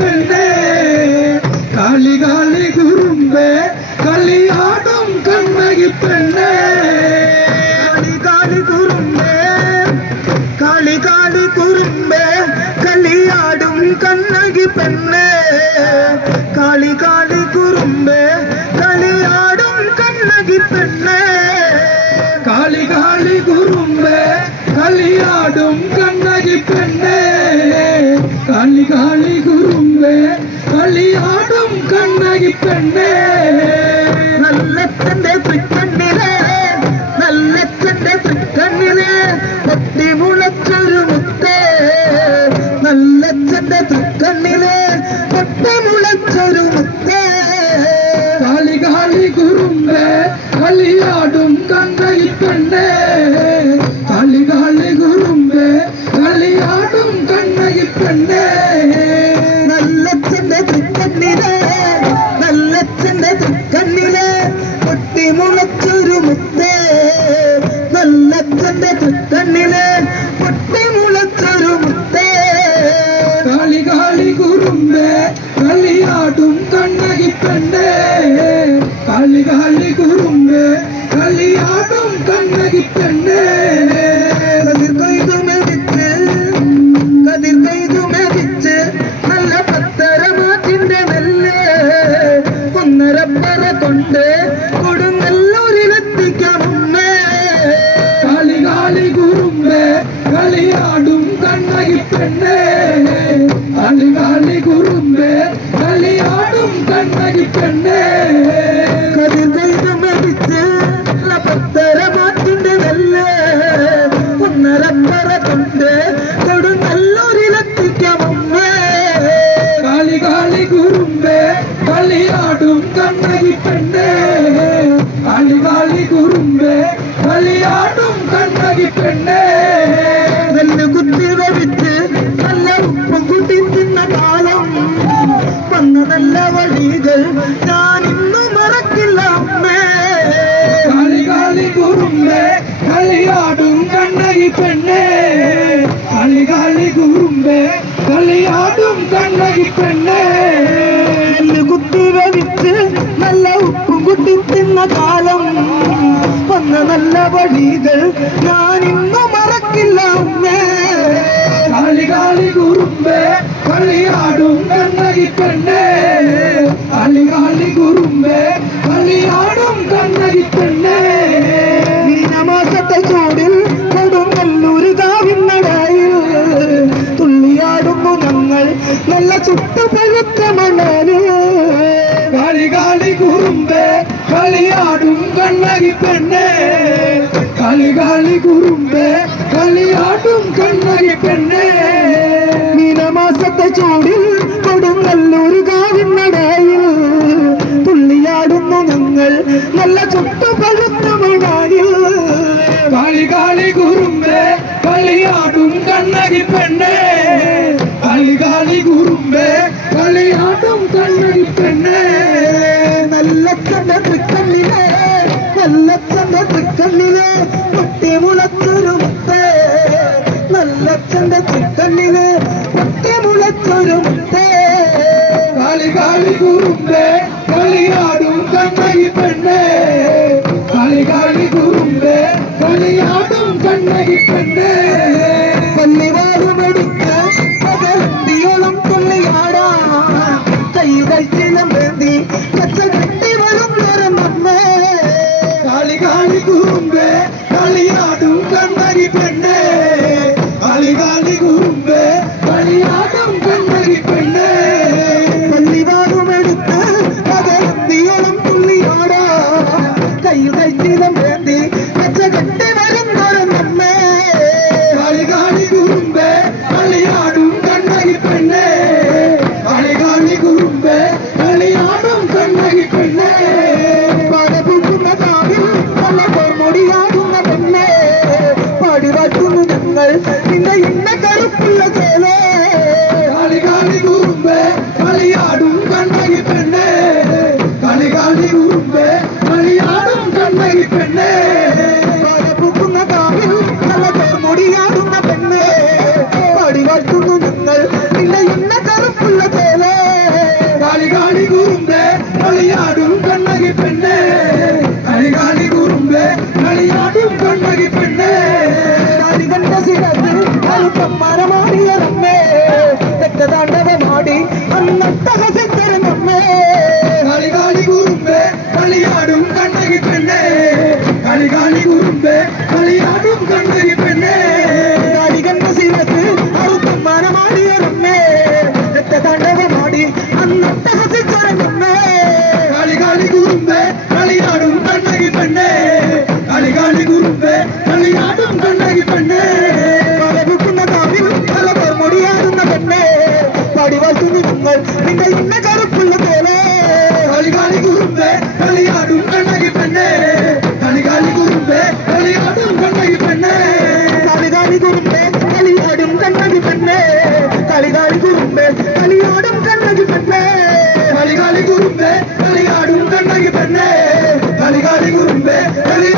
പെണ്ണേ കാളി കാളി കുറുമ്പേ കളിയാടും കണ്ണകി പെണ്ണേ കാളി കാളി കുറുമ്പേ കാളി കാളി കുറുമ്പേ കളിയാടും കണ്ണകി പെണ്ണേ കാളി കാളി കുറുമ്പേ കളിയാടും കണ്ണകി പെണ്ണേ കാളി കാളി കുറുമ്പേ കളിയാടും കണ്ണകി പെണ്ണേ കാളി കാളി കുറുമ്പേ കളിയാടും കണ്ണകി പെണ്ണേ നല്ലച്ഛന്റെ തൃക്കണ്ണിലെ നല്ലച്ഛന്റെ തൃക്കണ്ണിലെ പൊട്ടിമുളച്ചൊരു മുത്തേ നല്ലച്ഛന്റെ തൃക്കണ്ണിലെ പൊട്ടിമുളച്ചൊരു മുത്തേ കാളി കാളി കുറുമ്പേ കളിയാടും കണ്ണകി പെണ്ണേ കാളി കാളി കുറുമ്പേ കളിയാടും കണ്ണകി പെണ്ണേ നല്ലച്ഛന്റെ തൃക്കണ്ണിലെ നല്ലച്ഛന്റെ തൃക്കണ്ണിലെ പൊട്ടിമുളച്ചൊരു മുത്തേ നല്ലച്ഛന്റെ തൃക്കണ്ണിലെ പൊട്ടിമുളച്ചൊരു മുത്തേ കാളി കാളി കുറുമ്പേ കളിയാടും കണ്ണകി പെണ്ണേ കാളി കാളി കുറുമ്പേ കളിയാടും കണ്ണകി പെണ്ണേ കതിർ കൊയ്തു മെതിച്ച് നല്ല പത്തരമാറ്റിന്റെ നെല്ല് ഒന്നരപ്പറ കൊണ്ട് കൊടുങ്ങല്ലൂരിലെത്തിക്കാം ഉമ്മേ കാളി കാളി കുറുമ്പേ കളിയാടും കണ്ണകി പെണ്ണേ കാളി കാളി കുറുമ്പേ കളിയാടും കണ്ണകി പെണ്ണേ കതിർ കൊയ്തു മെതിച്ച് നല്ല പത്തരമാറ്റിന്റെ നെല്ല് ഒന്നരപ്പറ കൊണ്ട് കൊടുങ്ങല്ലൂരിലെത്തിക്കാം ഉമ്മേ കാളി കാളി കുറുമ്പേ കളിയാടും കണ്ണകി പെണ്ണേ കാളി കാളി കുറുമ്പേ കളിയാടും കണ്ണകി പെണ്ണേ നെല്ല് കുത്തി വരിച്ച് നല്ല ഉപ്പും കുത്തി തിന്ന കാലം വന്ന നല്ല വഴികൾ ഞാൻ ഇന്നും മറക്കില്ല അമ്മേ കാളി കാളി കുറുമ്പേ കളിയാടും കണ്ണകി പെണ്ണേ കാളി കാളി കുറുമ്പേ കളിയാടും കണ്ണകി പെണ്ണേ നെല്ല് കുത്തി വരിച്ച് നല്ല ഉപ്പും കുത്തി തിന്ന കാലം വന്ന നല്ല വഴികൾ ഞാൻ ഇന്നും മറക്കില്ല അമ്മേ കാളി കാളി കുറുമ്പേ കളിയാടും കണ്ണകി പെണ്ണേ കാളി കാളി കുറുമ്പേ കളിയാടും കണ്ണകി പെണ്ണേ മീനമാസത്തെ ചൂടിൽ കൊടുങ്ങല്ലൂര് കാവിനടയിൽ തുള്ളിയാടുന്നു ഞങ്ങൾ നല്ല ചുട്ടുപഴുത്ത മണല് കാളി കാളി കുറുമ്പേ കളിയാടും കണ്ണകി പെണ്ണേ കാളി കാളി കുറുമ്പേ കളിയാടും കണ്ണകി പെണ്ണേ മീനമാസത്തെ ചൂടിൽ കൊടുങ്ങല്ലൂര് കാവിനടയിൽ തുള്ളിയാടുന്നു ഞങ്ങൾ നല്ല ചുട്ടുപഴുത്ത മണലിൽ കാളി കാളി കുറുമ്പേ കളിയാടും കണ്ണകി പെണ്ണേ കാളി കാളി കുറുമ്പേ കളിയാടും കണ്ണകി പെണ്ണേ നല്ലച്ഛന്റെ തൃക്കണ്ണിലെ നല്ലച്ഛന്റെ തൃക്കണ്ണിലെ പൊട്ടിമുളച്ചൊരു മുത്തേ നല്ലച്ഛന്റെ തൃക്കണ്ണിലെ പൊട്ടിമുളച്ചൊരു മുത്തേ കാളി കാളി കുറുമ്പേ കളിയാടും കണ്ണകി പെണ്ണേ കാളി കാളി കുറുമ്പേ കളിയാടും കണ്ണകി പെണ്ണേ പല്ലിവാലുമെടുത്ത് പകലന്തിയോളം തുള്ളിയാടാ കൈകൾ ചിലമ്പേന്തി കച്ച കെട്ടി വളർന്നൊരമ്മേ കാളി കാളി കുറുമ്പേ കളിയാടും കണ്ണകി പെണ്ണേ കാളി കാളി കുറുമ്പേ കളിയാടും കണ്ണകി പെണ്ണേ പല്ലിവാലുമെടുത്ത് പകലന്തിയോളം തുള്ളിയാടാ കൈകൾ ചിലമ്പേ അന്നട്ടഹസിച്ചൊരമ്മേ കളികാളി കുറുമ്പേ കളിയാടും കണ്ണകി പെണ്ണേ കളികാളി കുറുമ്പേ കളിയാടും കണ്ണകി പെണ്ണേ കാളികന്റെ ശിരസ് അറുത്തമ്മാനമാടിയൊരമ്മേ രക്തതാണ്ഡവമാടി അന്നട്ടഹസിച്ചൊരമ്മേ കളികാളി കുറുമ്പേ കളിയാടും കണ്ണകി പെണ്ണേ കളികാളി കുറുമ്പേ കളിയാടും കണ്ണകി പെണ്ണേ പലകുക്കുന്ന കാവിൽ പല പേർമൊടിയാടുന്ന പെണ്ണേ പടിവാഴ്ത്തുന്നു നിങ്ങൾ നിന്റെ ഇന്ന കറുപ്പുള്ള പോലെ കളികാളി കുറുമ്പേ കളിയാടും കണ്ണകി പെണ്ണേ കളികാളി കുറുമ്പേ കളിയാടും കണ്ണകി പെണ്ണേ കളികാളി കുറുമ്പേ കളിയാടും കണ്ണകി പെണ്ണേ കളികാളി കുറുമ്പേ കളിയാടും കണ്ണകി പെണ്ണേ കളികാളി കുറുമ്പേ കളിയാടും കണ്ണകി പെണ്ണേ കളികാളി കുറുമ്പേ കളി